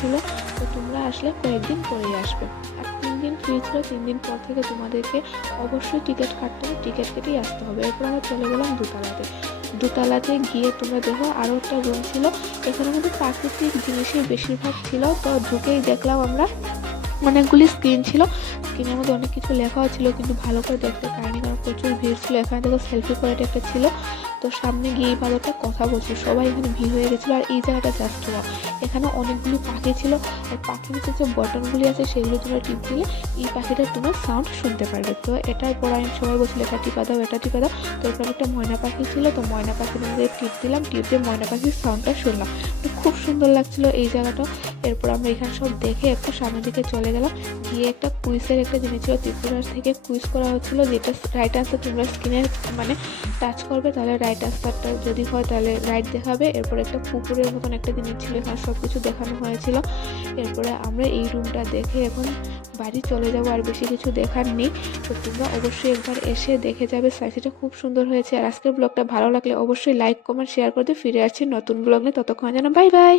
ছিল। তো তোমরা আসলে কয়েকদিন পরেই আসবে। আর 3 দিন ফ্রি ছিল, 3 দিন পর থেকে তোমাদেরকে অবশ্যই টিকিট কাটতে হবে, টিকিট কেটেই আসতে হবে। এরপর আমরা চলে গেলাম দোতলাতে। দোতলাতে গিয়ে তোমরা দেখো আরও একটা রুম ছিল, এখানে কিন্তু প্রাকৃতিক জিনিসই বেশিরভাগ ছিল। তো ঢুকেই দেখলাম আমরা অনেকগুলি স্ক্রিন ছিল, স্ক্রিনের মধ্যে অনেক কিছু লেখাও ছিল, কিন্তু ভালো করে দেখতে পারিনি কারণ প্রচুর ভিড় ছিল। এখানে দেখো সেলফি পয়েন্ট একটা ছিল, তো সামনে গিয়ে বাদরটা কথা বলছিল, সবাই এখানে ভিড় হয়ে গেছিলো। আর এই জায়গাটা জাস্ট ওয়াও, এখানে অনেকগুলি পাখি ছিল, আর পাখির নিচে যে বটনগুলি আছে সেগুলো তোমরা টিপ দিলে এই পাখিটার তোমরা সাউন্ড শুনতে পারবে। তো এটার পর আমি সবাই বলছিল এটা টিপা দাও, এটা টিপা দাও। তো এরপর একটা ময়না পাখি ছিল, তো ময়না পাখির মধ্যে টিপ দিলাম, টিপ দিয়ে ময়না পাখির সাউন্ডটা শুনলাম। তো খুব সুন্দর লাগছিল এই জায়গাটা। এরপর আমরা এখানে সব দেখে একটু সামনের দিকে চলে গেলাম, গিয়ে একটা কুইজের একটা জিনিস ছিল, ত্রিপুরার থেকে কুইজ করা হচ্ছিল, যেটা রাইট আনসার তোমরা স্ক্রিনে মানে টাচ করবে তাহলে রাইট আনসারটা যদি হয় তাহলে রাইট দেখাবে। এরপর একটা পুকুরের মতন একটা জিনিস ছিল, এখানে সব কিছু দেখানো হয়েছিল। এরপরে আমরা এই রুমটা দেখে এখন বাড়ি চলে যাবো, আর বেশি কিছু দেখার নেই। তো তোমরা অবশ্যই একবার এসে দেখে যাবে, সাইটটা খুব সুন্দর হয়েছে। আর আজকের ব্লগটা ভালো লাগলে অবশ্যই লাইক কমেন্ট শেয়ার করতে। ফিরে আসছি নতুন ব্লগ নিয়ে, ততক্ষণ যেন বাই বাই।